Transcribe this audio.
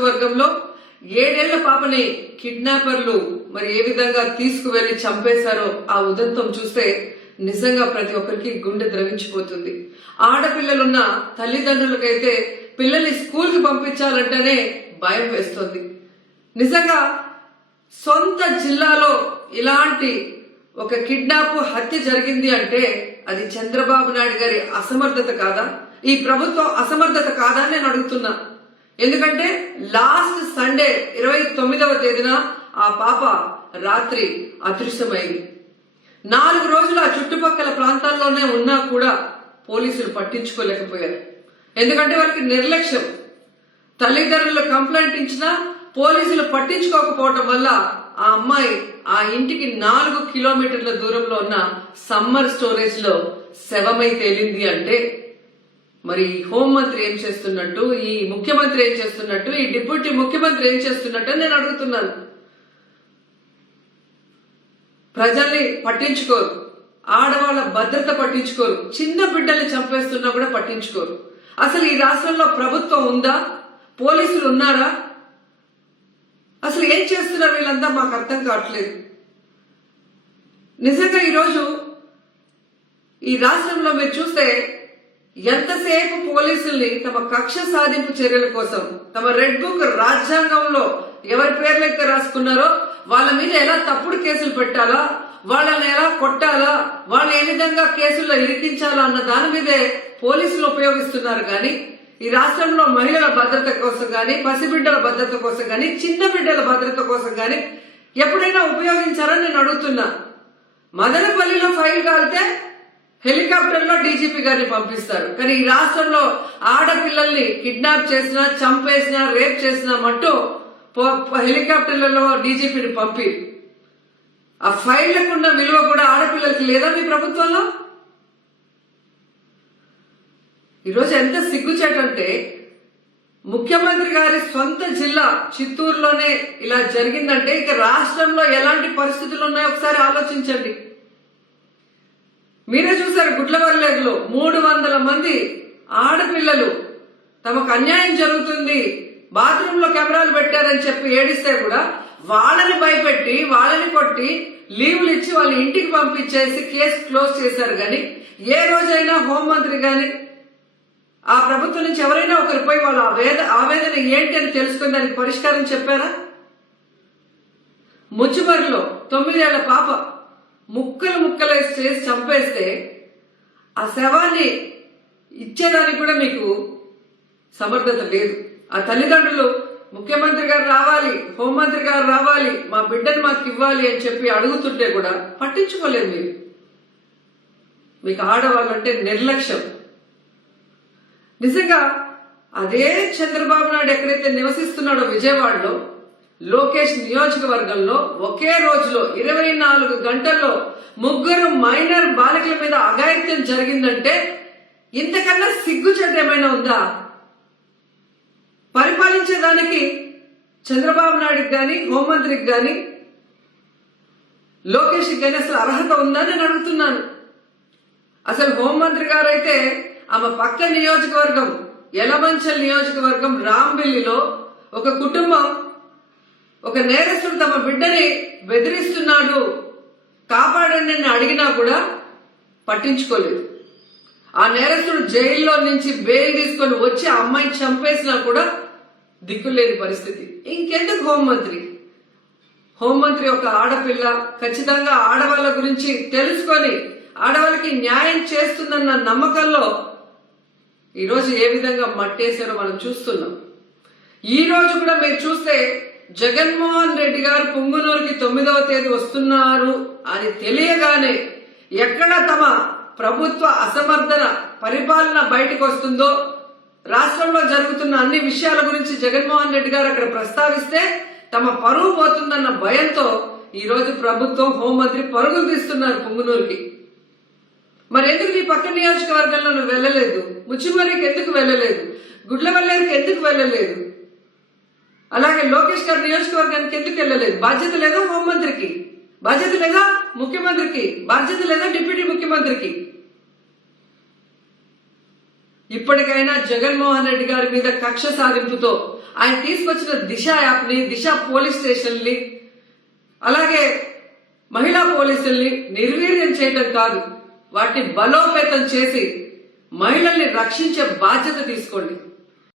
నియోజకవర్గంలో 7 ఏళ్ల పాపని కిడ్నాపర్లు మరి ఏ విధంగా తీసుకువెళ్లి చంపేశారో ఆ ఉదంతం చూస్తే నిజంగా ప్రతి ఒక్కరికి గుండె ద్రవించిపోతుంది. ఆడపిల్లలున్న తల్లిదండ్రులకైతే పిల్లల్ని స్కూల్ కి పంపించాలంటేనే భయం వేస్తుంది. నిజంగా సొంత జిల్లాలో ఇలాంటి ఒక కిడ్నాప్ హత్య జరిగింది అంటే అది చంద్రబాబు నాయుడు గారి అసమర్థత కాదా, ఈ ప్రభుత్వం అసమర్థత కాదా అని నేను అడుగుతున్నా. ఎందుకంటే లాస్ట్ సండే 29వ తేదీన ఆ పాప రాత్రి అదృశ్యమైంది. 4 రోజులు ఆ చుట్టుపక్కల ప్రాంతాల్లోనే ఉన్నా కూడా పోలీసులు పట్టించుకోలేకపోయారు. ఎందుకంటే వారికి నిర్లక్ష్యం. తల్లిదండ్రులు కంప్లైంట్ ఇచ్చినా పోలీసులు పట్టించుకోకపోవటం వల్ల ఆ అమ్మాయి ఆ ఇంటికి 4 కిలోమీటర్ల దూరంలో ఉన్న సమ్మర్ స్టోరేజ్ లో శవమై తేలింది అంటే మరి హోంమంత్రి ఏం చేస్తున్నట్టు, ఈ ముఖ్యమంత్రి ఏం చేస్తున్నట్టు, ఈ డిప్యూటీ ముఖ్యమంత్రి ఏం చేస్తున్నట్టు నేను అడుగుతున్నాను. ప్రజల్ని పట్టించుకోరు, ఆడవాళ్ల భద్రత పట్టించుకోరు, చిన్న బిడ్డల్ని చంపేస్తున్నా కూడా పట్టించుకోరు. అసలు ఈ రాష్ట్రంలో ప్రభుత్వం ఉందా? పోలీసులు ఉన్నారా? అసలు ఏం చేస్తున్నారు వీళ్ళంతా మాకు అర్థం కావట్లేదు. నిజంగా ఈరోజు ఈ రాష్ట్రంలో మీరు చూస్తే ఎంతసేపు పోలీసుల్ని తమ కక్ష సాధింపు చర్యల కోసం, తమ రెడ్ బుక్ రాజ్యాంగంలో ఎవరి పేర్లైతే రాసుకున్నారో వాళ్ళ మీద ఎలా తప్పుడు కేసులు పెట్టాలా, వాళ్ళని ఎలా కొట్టాలా, వాళ్ళని ఏ విధంగా కేసుల్లో ఇరికించాలా అన్న దాని మీదే పోలీసులు ఉపయోగిస్తున్నారు. కానీ ఈ రాష్ట్రంలో మహిళల భద్రత కోసం గాని, పసిబిడ్డల భద్రత కోసం గాని, చిన్న బిడ్డల భద్రత కోసం గాని ఎప్పుడైనా ఉపయోగించారని నేను అడుగుతున్నా. మదనపల్లిలో ఫైల్ కాలితే హెలికాప్టర్ లో డీజీపీ గారిని పంపిస్తారు. కానీ ఈ రాష్ట్రంలో ఆడపిల్లల్ని కిడ్నాప్ చేసినా, చంపేసినా, రేప్ చేసినా మట్టు హెలికాప్టర్లలో డీజీపీని పంపి ఆ ఫైళ్లకున్న విలువ కూడా ఆడపిల్లలకి లేదా మీ ప్రభుత్వంలో? ఈరోజు ఎంత సిగ్గుచేటంటే ముఖ్యమంత్రి గారి సొంత జిల్లా చిత్తూరులోనే ఇలా జరిగిందంటే ఇక రాష్ట్రంలో ఎలాంటి పరిస్థితులు ఉన్నాయో ఒకసారి ఆలోచించండి. మీరే చూసారు, గుడ్లవల్లేరులో 300 మంది ఆడపిల్లలు తమకు అన్యాయం జరుగుతుంది, బాత్రూంలో కెమెరాలు పెట్టారని చెప్పి ఏడిస్తే కూడా వాళ్ళని భయపెట్టి, వాళ్ళని కొట్టి, లీవులు ఇచ్చి వాళ్ళ ఇంటికి పంపించేసి కేసు క్లోజ్ చేశారు. కానీ ఏ రోజైనా హోంమంత్రి గాని ఆ ప్రభుత్వం నుంచి ఎవరైనా ఒకరు పోయి వాళ్ళ ఆవేదన ఏంటి అని తెలుసుకుని దానికి పరిష్కారం చెప్పారా? ముచ్చుమరిలో 9 ఏళ్ల పాప ముక్కలు చేసి చంపేస్తే ఆ శవాన్ని ఇచ్చేదానికి కూడా మీకు సమర్థత లేదు. ఆ తల్లిదండ్రులు ముఖ్యమంత్రి గారు రావాలి, హోంమంత్రి గారు రావాలి, మా బిడ్డను మాకు ఇవ్వాలి అని చెప్పి అడుగుతుంటే కూడా పట్టించుకోలేదు మీరు. మీకు ఆడవాళ్ళంటే నిర్లక్ష్యం. నిజంగా అదే చంద్రబాబు నాయుడు ఎక్కడైతే నివసిస్తున్నాడో విజయవాడలో లోకేష్ నియోజకవర్గంలో ఒకే రోజులో 24 గంటల్లో 3 మైనర్ బాలికల మీద అఘాయిత్యం జరిగిందంటే ఇంతకన్నా సిగ్గుచేటు ఏమైనా ఉందా? పరిపాలించేదానికి చంద్రబాబు నాయుడికి గాని, హోంమంత్రికి గాని, లోకేష్కి గాని అసలు అర్హత ఉందా నేను అడుగుతున్నాను. అసలు హోంమంత్రి గారైతే ఆమె పక్క నియోజకవర్గం యలమంచల్ నియోజకవర్గం రాంబిల్లిలో ఒక కుటుంబం ఒక నేరస్తుడు తమ బిడ్డని బెదిరిస్తున్నాడు, కాపాడండి అని అడిగినా కూడా పట్టించుకోలేదు. ఆ నేరస్తుడు జైల్లో నుంచి బెయిల్ తీసుకొని వచ్చి ఆ అమ్మాయిని చంపేసినా కూడా దిక్కులేని పరిస్థితి. ఇంకెందుకు హోంమంత్రి? హోంమంత్రి ఒక ఆడపిల్ల, ఖచ్చితంగా ఆడవాళ్ళ గురించి తెలుసుకొని ఆడవాళ్ళకి న్యాయం చేస్తుందన్న నమ్మకంలో ఈరోజు ఏ విధంగా మట్టేశారో మనం చూస్తున్నాం. ఈ రోజు కూడా మీరు చూస్తే జగన్మోహన్ రెడ్డి గారు పుంగునూరుకి 9వ తేదీ వస్తున్నారు అని తెలియగానే ఎక్కడ తమ ప్రభుత్వ అసమర్థన పరిపాలన బయటకు వస్తుందో, రాష్ట్రంలో జరుగుతున్న అన్ని విషయాల గురించి జగన్మోహన్ రెడ్డి గారు అక్కడ ప్రస్తావిస్తే తమ పరువు పోతుందన్న భయంతో ఈ రోజు ప్రభుత్వం, హోంమంత్రి పరుగులు తీస్తున్నారు పుంగునూరుకి. మరి ఎందుకు నీ పక్క నియోజకవర్గంలో నువ్వు వెళ్ళలేదు? ముచ్చిమరికి ఎందుకు వెళ్ళలేదు? గుడ్లవల్లేరుకి ఎందుకు వెళ్ళలేదు? అలాగే లోకేష్ గారి నియోజకవర్గానికి ఎందుకు వెళ్ళలేదు? బాధ్యత లేదా హోంమంత్రికి? బాధ్యత లేదా ముఖ్యమంత్రికి? బాధ్యత లేదా డిప్యూటీ ముఖ్యమంత్రికి? ఇప్పటికైనా జగన్మోహన్ రెడ్డి గారి మీద కక్ష సాధింపుతో ఆయన తీసుకొచ్చిన దిశ యాప్ ని, దిశ పోలీస్ స్టేషన్ని, అలాగే మహిళా పోలీసుల్ని నిర్వీర్యం చేయడం కాదు, వాటిని బలోపేతం చేసి మహిళల్ని రక్షించే బాధ్యత తీసుకోండి.